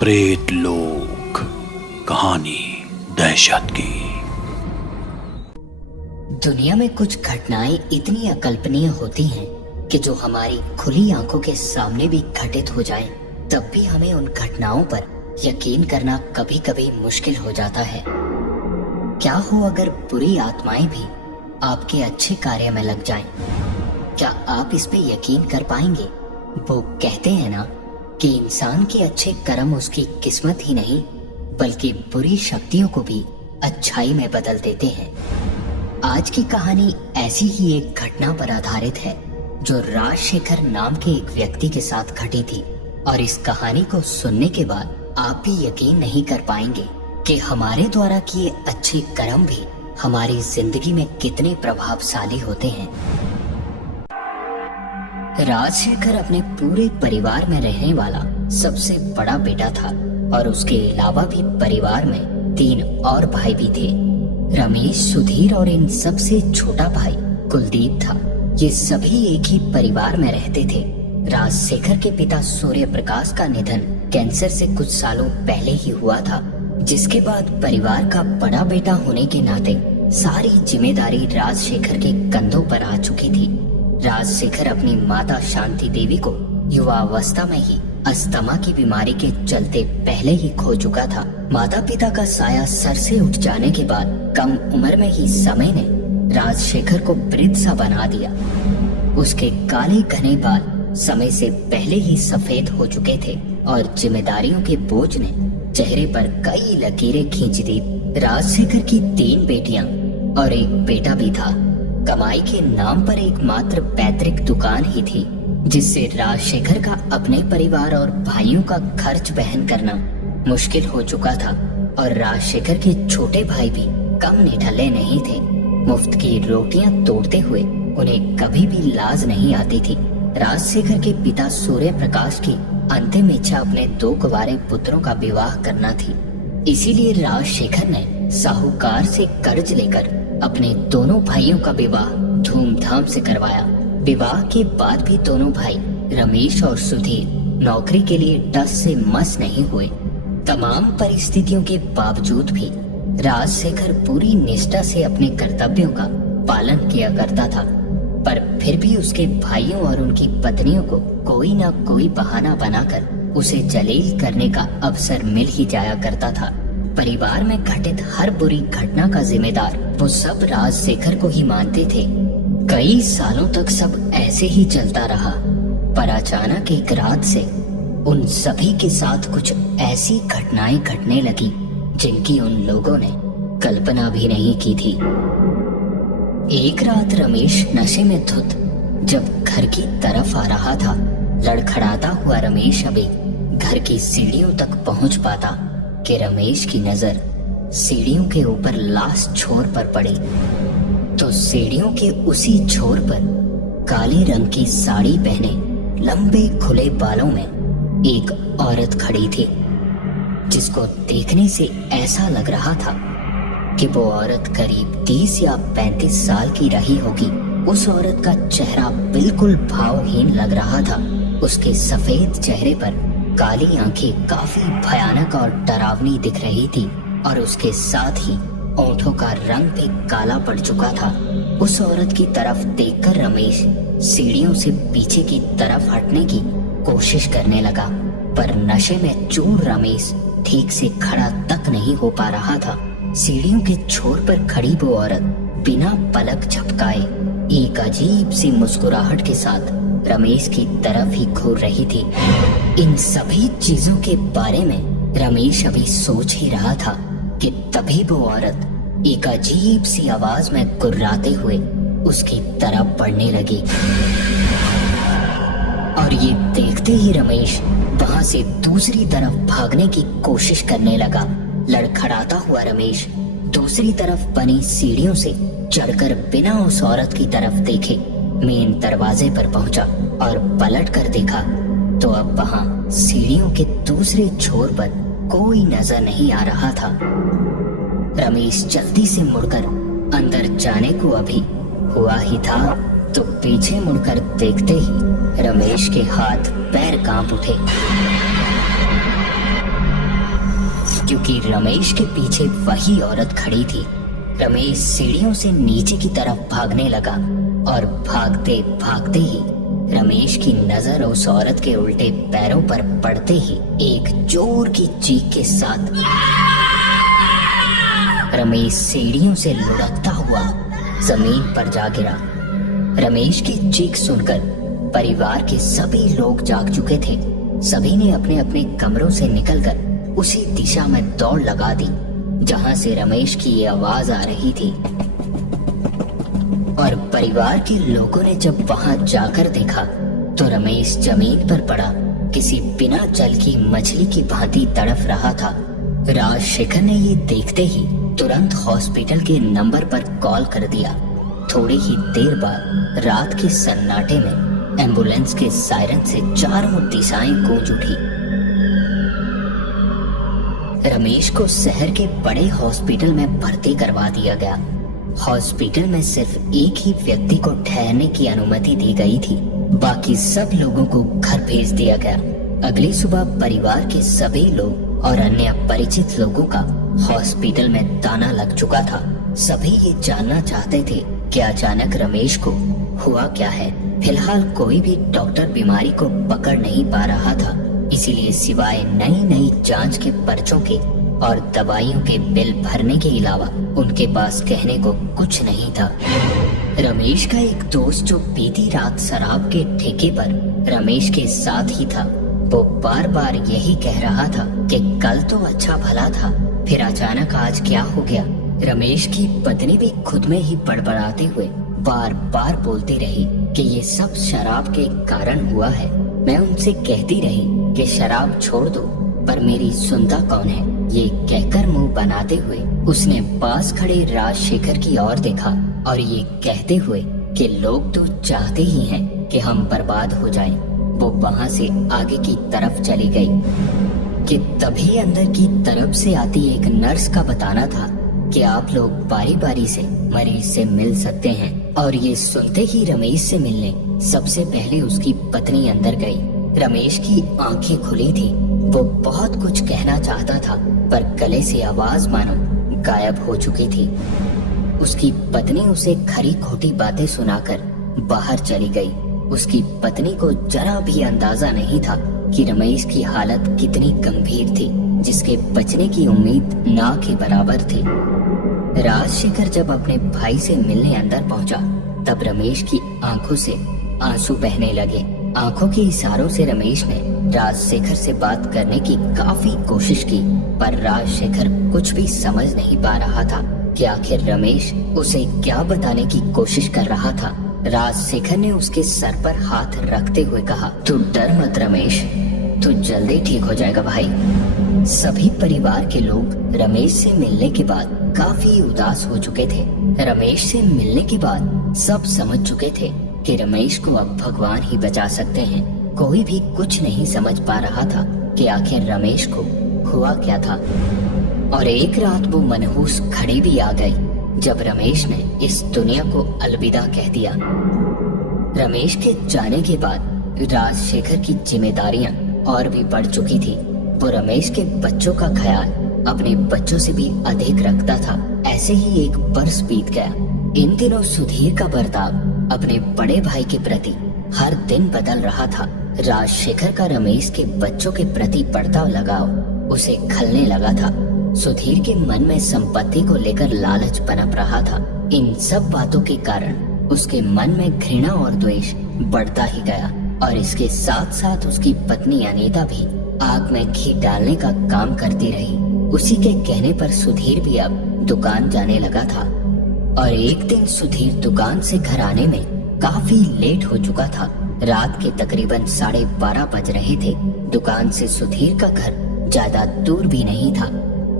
प्रेत लोक, कहानी दहशत की। दुनिया में कुछ घटनाएं इतनी अकल्पनीय होती हैं कि जो हमारी खुली आंखों के सामने भी घटित हो जाएं, तब भी हमें उन घटनाओं पर यकीन करना कभी कभी मुश्किल हो जाता है। क्या हो अगर बुरी आत्माएं भी आपके अच्छे कार्य में लग जाएं? क्या आप इस पे यकीन कर पाएंगे? वो कहते हैं ना कि इंसान के अच्छे कर्म उसकी किस्मत ही नहीं बल्कि बुरी शक्तियों को भी अच्छाई में बदल देते हैं। आज की कहानी ऐसी ही एक घटना पर आधारित है जो राजशेखर नाम के एक व्यक्ति के साथ घटी थी। और इस कहानी को सुनने के बाद आप भी यकीन नहीं कर पाएंगे कि हमारे द्वारा किए अच्छे कर्म भी हमारी जिंदगी में कितने प्रभावशाली होते हैं। राजशेखर अपने पूरे परिवार में रहने वाला सबसे बड़ा बेटा था और उसके अलावा भी परिवार में 3 और भाई भी थे, रमेश, सुधीर और इन सबसे छोटा भाई कुलदीप था। ये सभी एक ही परिवार में रहते थे। राजशेखर के पिता सूर्य प्रकाश का निधन कैंसर से कुछ सालों पहले ही हुआ था, जिसके बाद परिवार का बड़ा बेटा होने के नाते सारी जिम्मेदारी राजशेखर के कंधों पर आ चुकी थी। राजशेखर अपनी माता शांति देवी को युवावस्था में ही अस्थमा की बीमारी के चलते पहले ही खो चुका था। माता पिता का साया सर से उठ जाने के बाद कम उम्र में ही समय ने राजशेखर को वृद्ध सा बना दिया। उसके काले घने बाल समय से पहले ही सफेद हो चुके थे और जिम्मेदारियों के बोझ ने चेहरे पर कई लकीरें खींच दी। राजशेखर की 3 बेटियां और एक बेटा भी था। कमाई के नाम पर एकमात्र पैतृक दुकान ही थी, जिससे राजशेखर का अपने परिवार और भाइयों का खर्च वहन करना मुश्किल हो चुका था। और राजशेखर के छोटे भाई भी कम निठल्ले नहीं थे। मुफ्त की रोटियां तोड़ते हुए उन्हें कभी भी लाज नहीं आती थी। राजशेखर के पिता सूर्य प्रकाश की अंतिम इच्छा अपने 2 कुंवारे पुत्रों का विवाह करना थी। इसीलिए राजशेखर ने साहूकार से कर्ज लेकर अपने दोनों भाइयों का विवाह धूमधाम से करवाया। विवाह के बाद भी दोनों भाई रमेश और सुधीर नौकरी के लिए टस से मस नहीं हुए। तमाम परिस्थितियों के बावजूद भी राजशेखर पूरी निष्ठा से अपने कर्तव्यों का पालन किया करता था, पर फिर भी उसके भाइयों और उनकी पत्नियों को कोई ना कोई बहाना बनाकर उसे जलील करने का अवसर मिल ही जाया करता था। परिवार में घटित हर बुरी घटना का जिम्मेदार वो सब राजशेखर को ही मानते थे। कई सालों तक सब ऐसे ही चलता रहा, पर अचानक एक रात से उन सभी के साथ कुछ ऐसी घटनाएं घटने लगी जिनकी उन लोगों ने कल्पना भी नहीं की थी। एक रात रमेश नशे में धुत जब घर की तरफ आ रहा था, लड़खड़ाता हुआ रमेश अभी घर की सीढ़ियों तक पहुंच पाता कि रमेश की नजर सीढ़ियों के ऊपर लास्ट छोर पर पड़ी। तो सीढ़ियों के उसी छोर पर काले रंग की साड़ी पहने लंबे खुले बालों में एक औरत खड़ी थी, जिसको देखने से ऐसा लग रहा था कि वो औरत करीब 30 या 35 साल की रही होगी। उस औरत का चेहरा बिल्कुल भावहीन लग रहा था। उसके सफेद चेहरे पर काली आंखें काफी भयानक और डरावनी दिख रही थी और उसके साथ ही होठों का रंग भी काला पड़ चुका था। उस औरत की तरफ देखकर रमेश सीढ़ियों से पीछे की तरफ हटने की कोशिश करने लगा, पर नशे में चूर रमेश ठीक से खड़ा तक नहीं हो पा रहा था। सीढ़ियों के छोर पर खड़ी वो औरत बिना पलक झपकाए एक अजीब सी मुस्कुराहट के साथ रमेश की तरफ ही घूर रही थी। इन सभी चीजों के बारे में रमेश अभी सोच ही रहा था कि तभी वो औरत एक अजीब सी आवाज में गुर्राते हुए उसकी तरफ बढ़ने लगी। और ये देखते ही रमेश वहां से दूसरी तरफ भागने की कोशिश करने लगा। लड़खड़ाता हुआ रमेश दूसरी तरफ बनी सीढ़ियों से चढ़कर बिना उस औरत की तरफ देखे मेन दरवाजे पर पहुंचा और पलट कर देखा तो अब वहां सीढ़ियों के दूसरे छोर पर कोई नजर नहीं आ रहा था। रमेश जल्दी से मुड़कर अंदर जाने को अभी हुआ ही था तो पीछे मुड़कर देखते ही रमेश के हाथ पैर कांप उठे। क्योंकि रमेश के पीछे वही औरत खड़ी थी। रमेश सीढ़ियों से नीचे की तरफ भागने लगा और भागते भागते ही रमेश की नजर उस औरत के उल्टे पैरों पर पड़ते ही एक जोर की चीख के साथ रमेश सीढ़ियों से लुढ़कता हुआ जमीन पर जा गिरा। रमेश की चीख सुनकर परिवार के सभी लोग जाग चुके थे। सभी ने अपने अपने कमरों से निकलकर उसी दिशा में दौड़ लगा दी जहां से रमेश की ये आवाज आ रही थी। और परिवार के लोगों ने जब वहां जाकर देखा तो रमेश जमीन पर पड़ा किसी बिना जल की मछली की भांति तड़फ रहा था। राजशेखर ने ये देखते ही तुरंत हॉस्पिटल के नंबर पर कॉल कर दिया। थोड़ी ही देर बाद रात के सन्नाटे में एम्बुलेंस के सायरन से चारों दिशाएं गूंज उठी। रमेश को शहर के बड़े हॉस्पिटल में भर्ती करवा दिया गया। हॉस्पिटल में सिर्फ एक ही व्यक्ति को ठहरने की अनुमति दी गई थी, बाकी सब लोगों को घर भेज दिया गया। अगली सुबह परिवार के सभी लोग और अन्य परिचित लोगों का हॉस्पिटल में ताना लग चुका था। सभी ये जानना चाहते थे कि अचानक रमेश को हुआ क्या है। फिलहाल कोई भी डॉक्टर बीमारी को पकड़ नहीं पा रहा था, इसीलिए सिवाय नई नई जांच के पर्चों के और दवाइयों के बिल भरने के अलावा उनके पास कहने को कुछ नहीं था। रमेश का एक दोस्त जो बीती रात शराब के ठेके पर रमेश के साथ ही था, वो बार बार यही कह रहा था कि कल तो अच्छा भला था, फिर अचानक आज क्या हो गया। रमेश की पत्नी भी खुद में ही बड़बड़ाते हुए बार बार बोलती रही कि ये सब शराब के कारण हुआ है। मैं उनसे कहती रही कि शराब छोड़ दो, पर मेरी सुनता कौन है। ये कहकर मुंह बनाते हुए उसने पास खड़े राजशेखर की ओर देखा और ये कहते हुए कि लोग तो चाहते ही हैं कि हम बर्बाद हो जाएं। वो वहां से आगे की तरफ चली गई कि तभी अंदर की तरफ से आती एक नर्स का बताना था कि आप लोग बारी बारी से मरीज से मिल सकते हैं। और ये सुनते ही रमेश से मिलने सबसे पहले उसकी पत्नी अंदर गई। रमेश की आंखें खुली थी। वो बहुत कुछ कहना चाहता था, पर गले से आवाज मानो गायब हो चुकी थी। उसकी पत्नी उसे खरी खोटी बातें सुनाकर बाहर चली गई। उसकी पत्नी को जरा भी अंदाजा नहीं था कि रमेश की हालत कितनी गंभीर थी, जिसके बचने की उम्मीद ना के बराबर थी। राजशेखर जब अपने भाई से मिलने अंदर पहुंचा, तब रमेश की आंखों से आंसू बहने लगे। आंखों के इशारों से रमेश ने राजशेखर से बात करने की काफी कोशिश की, पर राजशेखर कुछ भी समझ नहीं पा रहा था कि आखिर रमेश उसे क्या बताने की कोशिश कर रहा था। राजशेखर ने उसके सर पर हाथ रखते हुए कहा, तू डर मत रमेश, तू जल्दी ठीक हो जाएगा भाई। सभी परिवार के लोग रमेश से मिलने के बाद काफी उदास हो चुके थे। रमेश से मिलने के बाद सब समझ चुके थे कि रमेश को अब भगवान ही बचा सकते हैं। कोई भी कुछ नहीं समझ पा रहा था कि आखिर रमेश को हुआ क्या था। और एक रात वो मनहूस घड़ी भी आ गई जब रमेश ने इस दुनिया को अलविदा कह दिया। रमेश के जाने के बाद राजशेखर की जिम्मेदारियां और भी बढ़ चुकी थी। वो रमेश के बच्चों का ख्याल अपने बच्चों से भी अधिक रखता था। ऐसे ही एक बरस बीत गया। इन दिनों सुधीर का बर्ताव अपने बड़े भाई के प्रति हर दिन बदल रहा था। राजशेखर का रमेश के बच्चों के प्रति बढ़ता लगाव उसे खलने लगा था। सुधीर के मन में संपत्ति को लेकर लालच पनप रहा था। इन सब बातों के कारण उसके मन में घृणा और द्वेष बढ़ता ही गया, और इसके साथ साथ उसकी पत्नी अनीता भी आग में घी डालने का काम करती रही। उसी के कहने पर सुधीर भी अब दुकान जाने लगा था। और एक दिन सुधीर दुकान से घर आने में काफी लेट हो चुका था। रात के तकरीबन 12:30 बज रहे थे। दुकान से सुधीर का घर ज्यादा दूर भी नहीं था।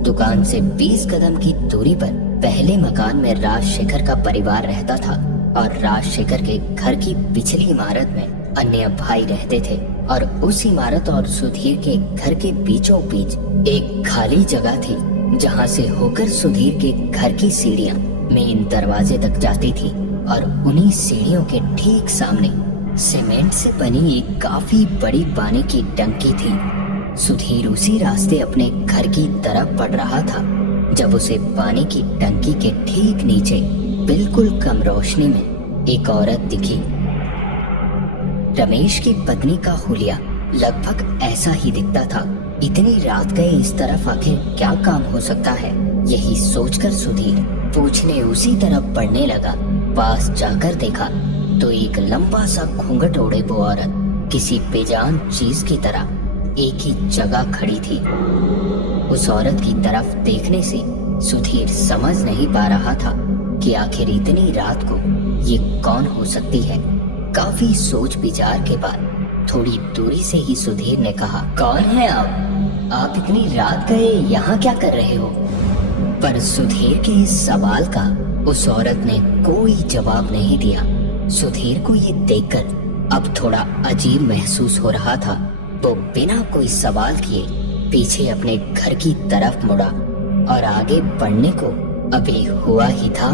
दुकान से 20 कदम की दूरी पर पहले मकान में राजशेखर का परिवार रहता था, और राजशेखर के घर की पिछली इमारत में अन्य भाई रहते थे। और उस इमारत और सुधीर के घर के बीचों बीच एक खाली जगह थी, जहां से होकर सुधीर के घर की सीढ़ियां मेन दरवाजे तक जाती थी। और उन्हीं सीढ़ियों के ठीक सामने सीमेंट से बनी एक काफी बड़ी पानी की टंकी थी। सुधीर उसी रास्ते अपने घर की तरफ बढ़ रहा था जब उसे पानी की टंकी के ठीक नीचे बिल्कुल कम रोशनी में एक औरत दिखी। रमेश की पत्नी का हुलिया लगभग ऐसा ही दिखता था। इतनी रात गए इस तरफ आखिर क्या काम हो सकता है, यही सोचकर सुधीर पूछने उसी तरफ बढ़ने लगा। पास जाकर देखा तो एक लंबा सा घूंघट ओढ़े वो औरत किसी बेजान चीज की तरह एक ही जगह खड़ी थी। उस औरत की तरफ देखने से सुधीर समझ नहीं पा रहा था कि आखिर इतनी रात को ये कौन हो सकती है। काफी सोच विचार के बाद थोड़ी दूरी से ही सुधीर ने कहा, कौन है आप इतनी रात गए यहाँ क्या कर रहे हो? पर सुधीर के इस सवाल का उस औरत ने कोई जवाब नहीं दिया। सुधीर को ये देखकर अब थोड़ा अजीब महसूस हो रहा था। वो बिना कोई सवाल किए पीछे अपने घर की तरफ मुड़ा और आगे बढ़ने को अभी हुआ ही था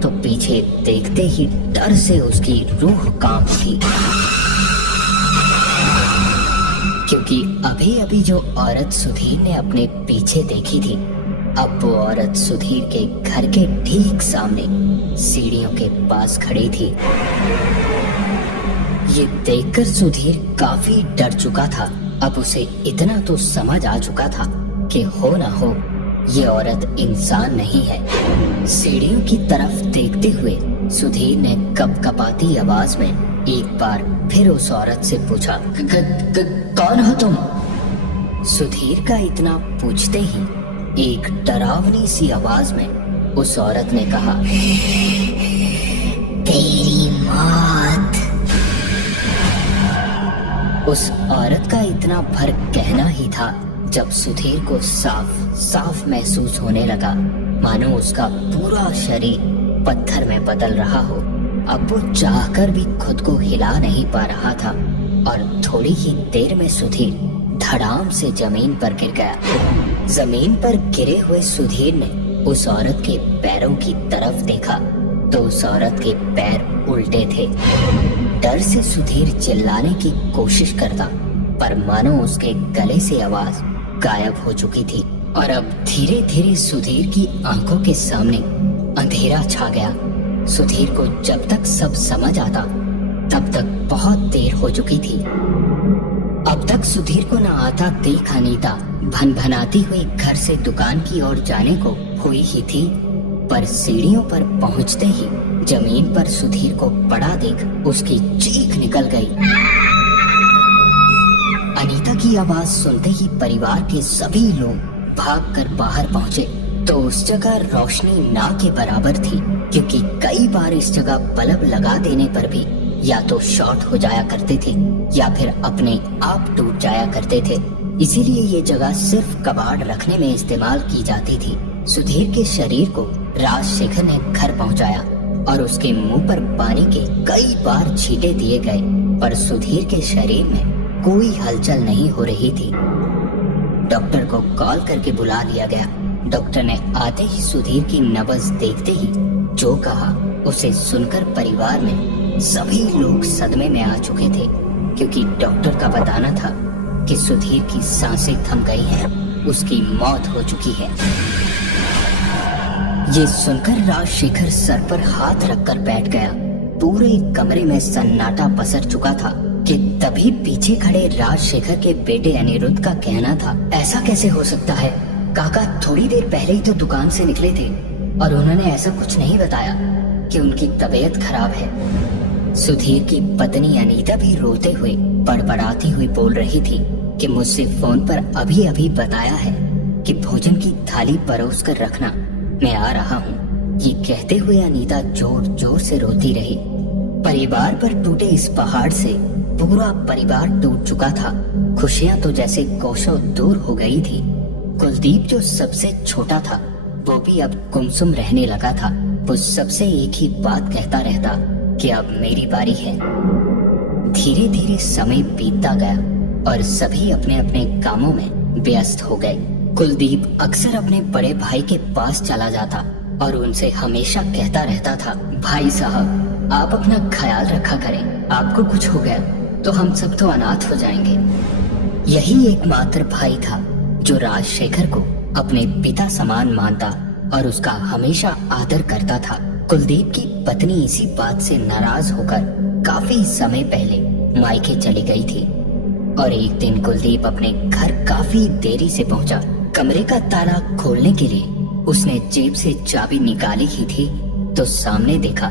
तो पीछे देखते ही डर से उसकी रूह कांप उठी, क्योंकि अभी अभी जो औरत सुधीर ने अपने पीछे देखी थी, अब वो औरत सुधीर के घर के ठीक सामने सीढ़ियों के पास खड़ी थी। ये देखकर सुधीर काफी डर चुका था। अब उसे इतना तो समझ आ चुका था कि हो ना हो ये औरत इंसान नहीं है। सीढ़ियों की तरफ देखते हुए सुधीर ने कपकपाती आवाज में एक बार फिर उस औरत से पूछा, कौन हो तुम? सुधीर का इतना पूछते ही एक डरावनी सी आवाज में उस औरत ने कहा, तेरी मौत। उस औरत का इतना भर कहना ही था जब सुधीर को साफ साफ महसूस होने लगा मानो उसका पूरा शरीर पत्थर में बदल रहा हो। अब वो चाहकर भी खुद को हिला नहीं पा रहा था और थोड़ी ही देर में सुधीर धड़ाम से जमीन पर गिर गया। जमीन पर गिरे हुए सुधीर ने उस औरत के पैरों की तरफ देखा तो उस औरत के पैर उल्टे थे। डर से सुधीर चिल्लाने की कोशिश करता पर मानो उसके गले से आवाज गायब हो चुकी थी और अब धीरे धीरे सुधीर की आंखों के सामने अंधेरा छा गया। सुधीर को जब तक सब समझ आता तब तक बहुत देर हो चुकी थी। अब तक सुधीर को न आता देख अनीता भनभनाती हुई घर से दुकान की ओर जाने को हुई ही थी, पर सीढ़ियों पर पहुंचते ही जमीन पर सुधीर को पड़ा देख उसकी चीख निकल गई। अनीता की आवाज सुनते ही परिवार के सभी लोग भागकर बाहर पहुंचे तो उस जगह रोशनी ना के बराबर थी, क्योंकि कई बार इस जगह बल्ब लगा देने पर भी या तो शॉर्ट हो जाया करते थे या फिर अपने आप टूट जाया करते थे। इसीलिए ये जगह सिर्फ कबाड़ रखने में इस्तेमाल की जाती थी। सुधीर के शरीर को राजशेखर ने घर पहुंचाया और उसके मुंह पर पानी के कई बार छींटे दिए गए, पर सुधीर के शरीर में कोई हलचल नहीं हो रही थी। डॉक्टर को कॉल करके बुला लिया गया। डॉक्टर ने आते ही सुधीर की नब्ज देखते ही जो कहा उसे सुनकर परिवार में सभी लोग सदमे में आ चुके थे, क्योंकि डॉक्टर का बताना था कि सुधीर की सांसें थम गई हैं, उसकी मौत हो चुकी है। ये सुनकर राजशेखर सर पर हाथ रखकर बैठ गया। पूरे कमरे में सन्नाटा पसर चुका था कि तभी पीछे खड़े राजशेखर के बेटे अनिरुद्ध का कहना था, ऐसा कैसे हो सकता है? काका थोड़ी देर पहले ही तो दुकान से निकले थे और उन्होंने ऐसा कुछ नहीं बताया कि उनकी तबीयत खराब है। सुधीर की पत्नी अनीता भी रोते हुए बड़बड़ाती हुई बोल रही थी कि मुझसे फोन पर अभी अभी बताया है कि भोजन की थाली परोस कर रखना, मैं आ रहा हूँ। ये कहते हुए अनीता जोर जोर से रोती रही। परिवार पर टूटे इस पहाड़ से पूरा परिवार टूट चुका था। खुशियां तो जैसे कोसों दूर हो गई थी। कुलदीप जो सबसे छोटा था वो भी अब गुमसुम रहने लगा था। वो सबसे एक ही बात कहता रहता कि अब मेरी बारी है। धीरे धीरे समय बीतता गया और सभी अपने अपने कामों में व्यस्त हो गए। कुलदीप अक्सर अपने बड़े भाई के पास चला जाता और उनसे हमेशा कहता रहता था, भाई साहब आप अपना ख्याल रखा करें, आपको कुछ हो गया तो हम सब तो अनाथ हो जाएंगे। यही एकमात्र भाई था जो राजशेखर को अपने पिता समान मानता और उसका हमेशा आदर करता था। कुलदीप की पत्नी इसी बात से नाराज होकर काफी समय पहले मायके चली गई थी और एक दिन कुलदीप अपने घर काफी देरी से पहुंचा। कमरे का ताला खोलने के लिए उसने जेब से चाबी निकाली ही थी तो सामने देखा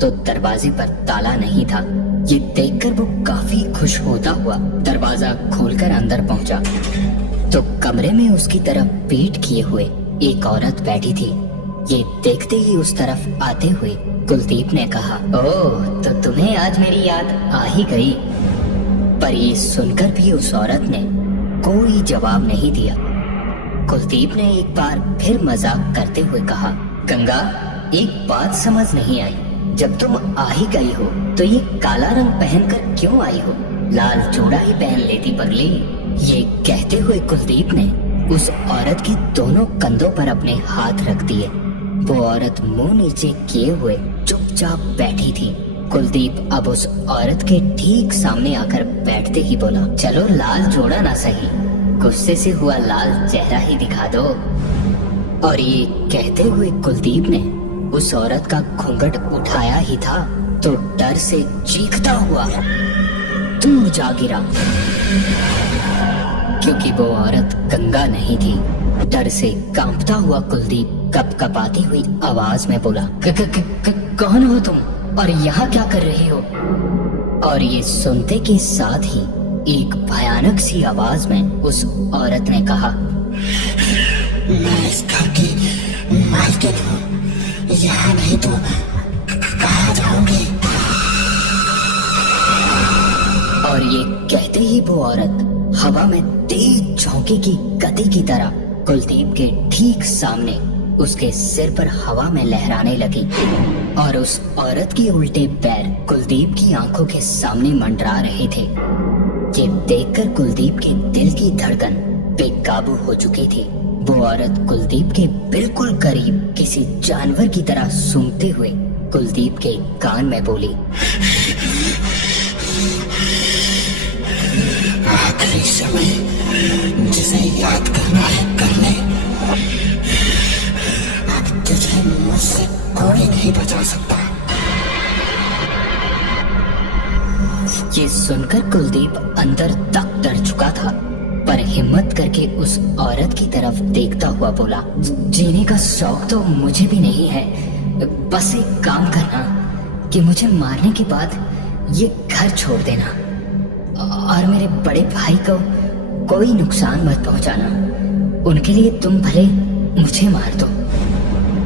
तो दरवाजे पर ताला नहीं था। ये देखकर वो काफी खुश होता हुआ दरवाजा खोलकर अंदर पहुंचा तो कमरे में उसकी तरफ पीठ किए हुए एक औरत बैठी थी। ये देखते ही उस तरफ आते हुए कुलदीप ने कहा, ओह, तो तुम्हें आज मेरी याद आ ही गई। पर ये सुनकर भी उस औरत ने कोई जवाब नहीं दिया। कुलदीप ने एक बार फिर मजाक करते हुए कहा, गंगा, एक बात समझ नहीं आई, जब तुम आ ही गई हो तो ये काला रंग पहनकर क्यों आई हो? लाल जोड़ा ही पहन लेती पगली। ये कहते हुए कुलदीप ने उस औरत के दोनों कंधों पर अपने हाथ रख दिए। वो औरत मुंह नीचे किए हुए चुपचाप बैठी थी। कुलदीप अब उस औरत के ठीक सामने आकर बैठते ही बोला, चलो लाल जोड़ा ना सही, गुस्से से हुआ लाल चेहरा ही दिखा दो। और ये कहते हुए कुलदीप ने उस औरत का घूंघट उठाया ही था तो डर से चीखता हुआ दूर जा गिरा, क्योंकि वो औरत गंगा नहीं थी। डर से कांपता हुआ कुलदीप कपकपाती हुई आवाज में बोला, कौन हो तुम और यहाँ क्या कर रही हो? और ये सुनते के साथ ही एक भयानक सी आवाज में उस औरत ने कहा, मैं इस घर की मालकिन हूँ, यहाँ नहीं तो कहाँ जाऊंगी? और ये कहते ही वो औरत हवा में तेज झोंके की गति की तरह कुलदीप के ठीक सामने उसके सिर पर हवा में लहराने लगी और उस औरत के उल्टे पैर कुलदीप की आंखों के सामने मंडरा रहे थे। ये देखकर कुलदीप के दिल की धड़कन बेकाबू हो चुकी थी। वो औरत कुलदीप के बिल्कुल करीब किसी जानवर की तरह सूंघते हुए कुलदीप के कान में बोली, आखिरी समय जिसे याद करना है कर ले, अब तुझे मुझसे कोई नहीं बचा सकता। ये सुनकर कुलदीप अंदर तक डर चुका था, पर हिम्मत करके उस औरत की तरफ देखता हुआ बोला, जीने का शौक तो मुझे भी नहीं है, बस एक काम करना कि मुझे मारने के बाद ये घर छोड़ देना और मेरे बड़े भाई को कोई नुकसान मत पहुंचाना। उनके लिए तुम भले मुझे मार दो।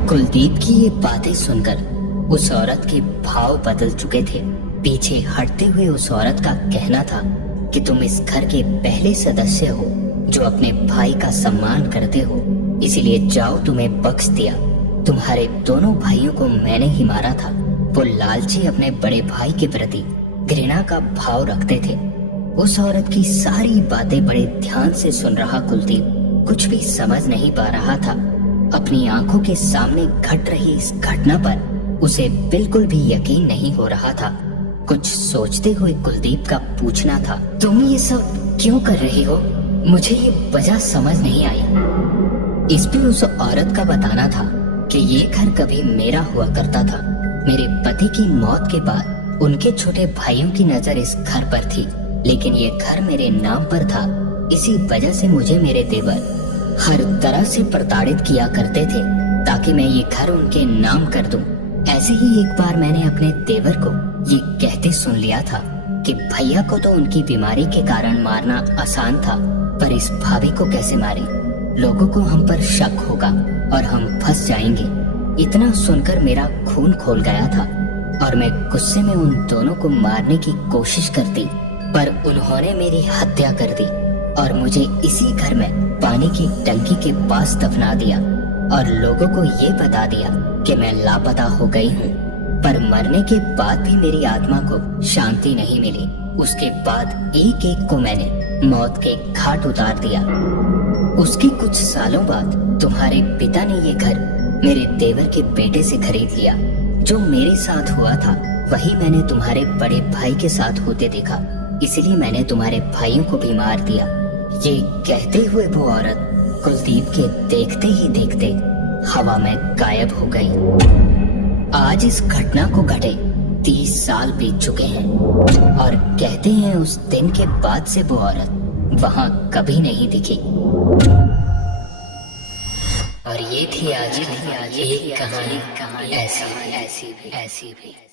कुलदीप की ये बातें सुनकर उस औरत के भाव बदल चुके थे। पीछे हटते हुए उस औरत का कहना था कि तुम इस घर के पहले सदस्य हो जो अपने भाई का सम्मान करते हो, इसीलिए जाओ, तुम्हें बख्श दिया। तुम्हारे दोनों भाइयों को मैंने ही मारा था। वो लालची अपने बड़े भाई के प्रति घृणा का भाव रखते थे। उस औरत की सारी बातें बड़े ध्यान से सुन रहा कुलदीप कुछ भी समझ नहीं पा रहा था। अपनी आंखों के सामने घट रही इस घटना पर उसे बिल्कुल भी यकीन नहीं हो रहा था। कुछ सोचते हुए कुलदीप का पूछना था, तुम ये सब क्यों कर रही हो? मुझे ये वजह समझ नहीं आई। इस पे उस औरत का बताना था कि ये घर कभी मेरा हुआ करता था। मेरे पति की मौत के बाद उनके छोटे भाइयों की नजर इस घर पर थी, लेकिन ये घर मेरे नाम पर था। इसी वजह से मुझे मेरे देवर हर तरह से प्रताड़ित किया करते थे ताकि मैं ये घर उनके नाम कर दूं। ऐसे ही एक बार मैंने अपने देवर को ये कहते सुन लिया था कि भैया को तो उनकी बीमारी के कारण मारना आसान था, पर इस भाभी को कैसे मारे? लोगों को हम पर शक होगा और हम फंस जाएंगे। इतना सुनकर मेरा खून खोल गया था और मैं गुस्से में उन दोनों को मारने की कोशिश करती, पर उन्होंने मेरी हत्या कर दी और मुझे इसी घर में पानी की टंकी के पास दफना दिया और लोगों को ये बता दिया कि मैं लापता हो गई हूँ। पर मरने के बाद भी मेरी आत्मा को शांति नहीं मिली। उसके बाद एक एक को मैंने मौत के घाट उतार दिया। उसके कुछ सालों बाद तुम्हारे पिता ने ये घर मेरे देवर के बेटे से खरीद लिया। जो मेरे साथ हुआ था वही मैंने तुम्हारे बड़े भाई के साथ होते देखा, इसलिए मैंने तुम्हारे भाइयों को भी मार दिया। ये कहते हुए वो औरत कुलदीप के देखते ही देखते हवा में गायब हो गई। आज इस घटना को घटे 30 साल बीत चुके हैं और कहते हैं उस दिन के बाद से वो औरत वहां कभी नहीं दिखी। और ये थी आज की एक कहानी ऐसी भी।